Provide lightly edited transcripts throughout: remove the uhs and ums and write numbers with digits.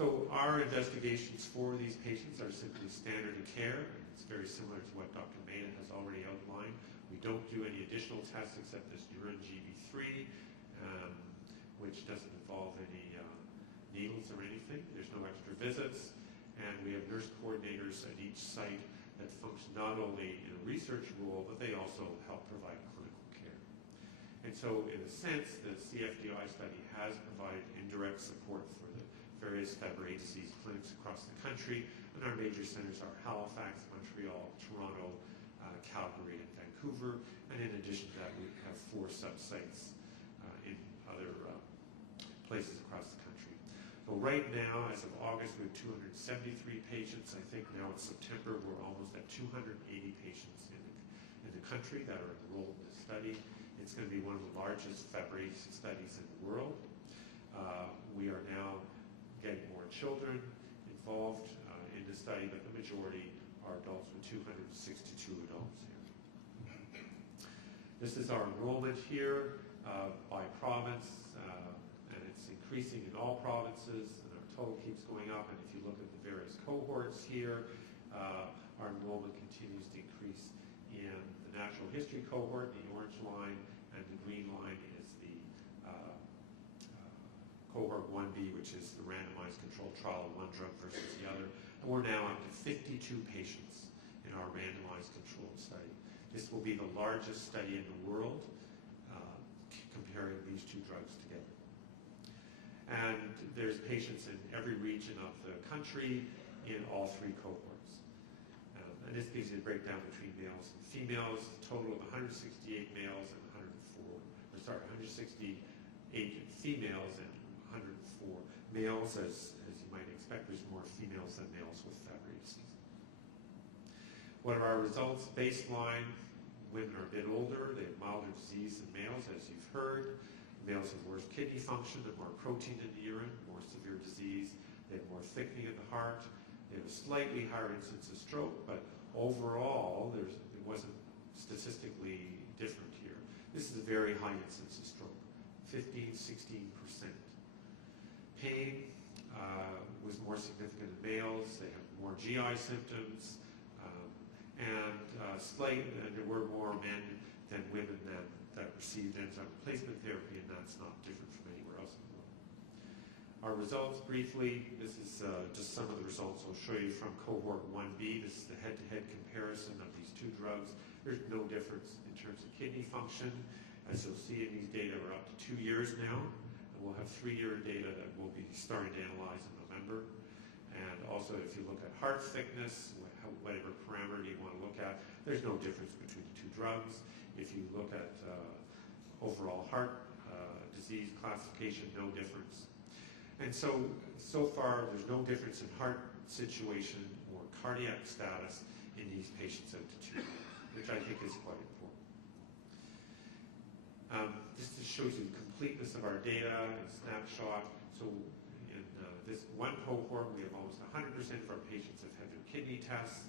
So our investigations for these patients are simply standard of care. It's very similar to what Dr. Maida has already outlined. We don't do any additional tests except this urine GB3, which doesn't involve any needles or anything. There's no extra visits. And we have nurse coordinators at each site that function not only in a research role, but they also help provide clinical care. And so in a sense, the CFDI study has provided indirect support for the various Fabry disease clinics across the country, and our major centers are Halifax, Montreal, Toronto, Calgary, and Vancouver, and in addition to that, we have 4 sub-sites in other places across the country. So right now, as of August, we have 273 patients. I think now in September, we're almost at 280 patients in the country that are enrolled in this study. It's going to be one of the largest Fabry studies in the world. We are now getting more children involved in the study, but the majority are adults, with 262 adults here. This is our enrollment here by province, and it's increasing in all provinces, and our total keeps going up. And if you look at the various cohorts here, our enrollment continues to increase in the natural history cohort, the orange line, and the green line is the cohort 1B, which is the randomized controlled trial of one drug versus the other. And we're now up to 52 patients in our randomized controlled study. This will be the largest study in the world comparing these 2 drugs together. And there's patients in every region of the country in all 3 cohorts. And this gives you a breakdown between males and females, a total of 168 males and 168 females and 104 males. As you might expect, there's more females than males with Fabry disease. What are our results? Baseline, women are a bit older, they have milder disease than males, as you've heard. Males have worse kidney function, have more protein in the urine, more severe disease, they have more thickening of the heart, they have a slightly higher incidence of stroke, but overall, it wasn't statistically different here. This is a very high incidence of stroke, 15–16%. Pain was more significant in males, they have more GI symptoms, and there were more men than women that received enzyme replacement therapy, and that's not different from anywhere else in the world. Our results, briefly, this is just some of the results I'll show you from cohort 1B. This is the head-to-head comparison of these 2 drugs. There's no difference in terms of kidney function. As you'll see in these data, we're up to 2 years now, and we'll have 3-year data that we'll be starting to analyze in November. And also, if you look at heart thickness, whatever parameter you want to look at, there's no difference between the 2 drugs. If you look at overall heart disease classification, no difference. And so far, there's no difference in heart situation or cardiac status in these patients out to 2 years, which I think is quite important. This just shows you the completeness of our data and snapshot. So in this one cohort, we have almost 100% of our patients have had their kidney tests.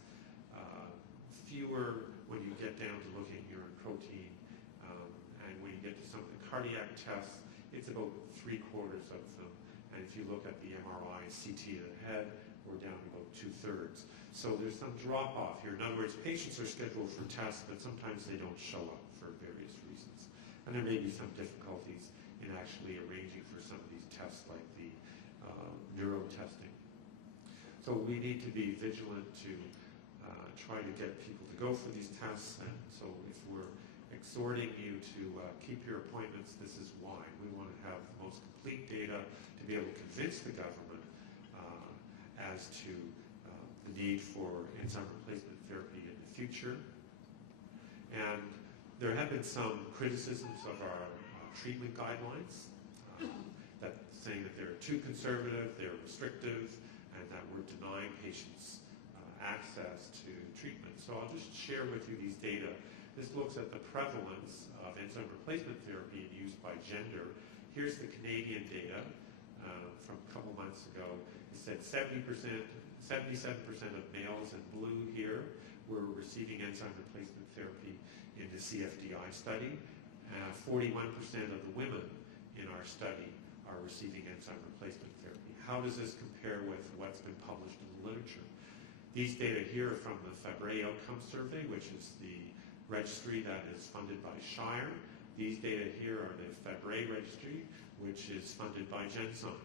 Fewer when you get down to looking at urine protein, and when you get to some of the cardiac tests, it's about 3/4 of them. And if you look at the MRI, CT of the head, we're down to about 2/3. So there's some drop-off here. In other words, patients are scheduled for tests, but sometimes they don't show up for various reasons. And there may be some difficulties in actually arranging for some of these tests, like the neuro testing. So we need to be vigilant to try to get people to go for these tests. And so if we're exhorting you to keep your appointments, this is why. We want to have the most complete data to be able to convince the government as to the need for enzyme replacement therapy in the future. And there have been some criticisms of our treatment guidelines, that saying that they're too conservative, they're restrictive, and that we're denying patients access to treatment. So I'll just share with you these data. This looks at the prevalence of enzyme replacement therapy used by gender. Here's the Canadian data from a couple months ago. It said 77% of males in blue here were receiving enzyme replacement therapy in the CFDI study. 41% of the women in our study are receiving enzyme replacement therapy. how does this compare with what's been published in the literature? These data here are from the Fabry Outcome Survey, which is the registry that is funded by Shire. These data here are the Fabry registry, which is funded by Genzyme.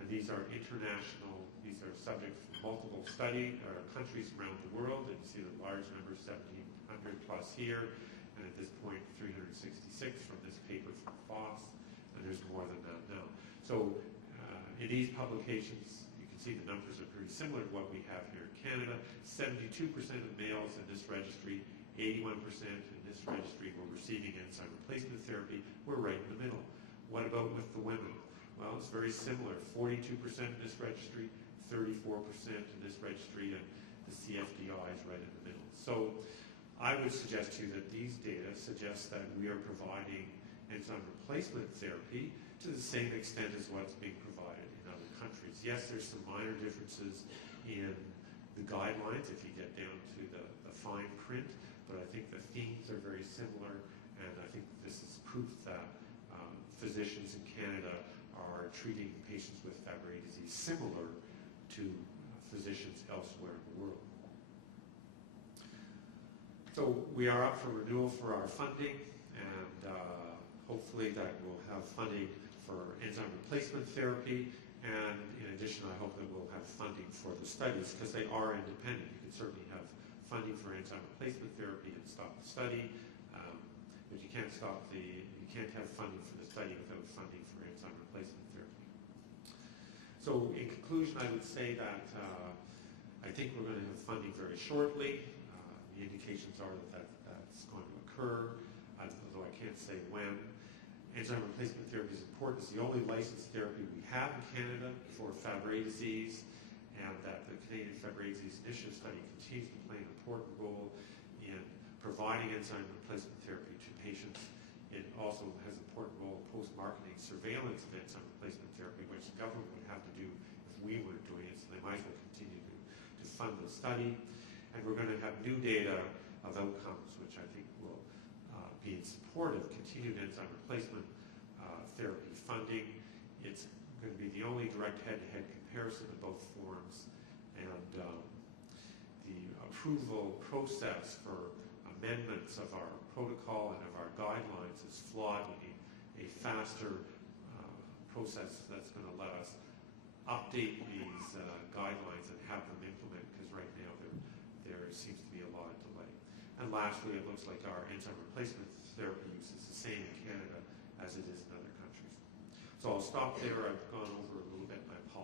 And these are international, these are subject from multiple countries around the world. And you see the large number, 1,700 plus here. And at this point, 366 from this paper from Foss. And there's more than that now. So in these publications, you can see the numbers are pretty similar to what we have here in Canada. 72% of males in this registry, 81% in this registry were receiving enzyme replacement therapy. We're right in the middle. What about with the women? Well, it's very similar. 42% in this registry, 34% in this registry, and the CFDI is right in the middle. So I would suggest to you that these data suggest that we are providing enzyme replacement therapy to the same extent as what's being provided in other countries. Yes, there's some minor differences in the guidelines if you get down to the fine print, but I think the themes are very similar, and I think this is proof that physicians in Canada are treating patients with Fabry disease similar to physicians elsewhere in the world. So we are up for renewal for our funding, and hopefully that we'll have funding for enzyme replacement therapy, and in addition I hope that we'll have funding for the studies, because they are independent. You can certainly have funding for enzyme replacement therapy and stop the study, but you can't have funding for the study without funding for enzyme replacement therapy. So in conclusion, I would say that I think we're going to have funding very shortly. The indications are that that's going to occur, although I can't say when. Enzyme replacement therapy is important. It's the only licensed therapy we have in Canada for Fabry disease, and that the Canadian Fabry Disease Initiative Study continues to play an important role in providing enzyme replacement therapy to patients. It also has an important role in post-marketing surveillance of enzyme replacement therapy, which the government would have to do if we weren't doing it, so they might as well continue to fund the study. And we're going to have new data of outcomes, which I think will be in support of continued enzyme replacement therapy funding. It's going to be the only direct head-to-head comparison of both forms, and the approval process for amendments of our protocol and of our guidelines is flawed. We need a faster process that's going to let us update these guidelines and have them implement, because right now there seems to be a lot of delay. And lastly, it looks like our enzyme replacement therapy use is the same in Canada as it is in other countries. So I'll stop there. I've gone over a little bit. I apologize.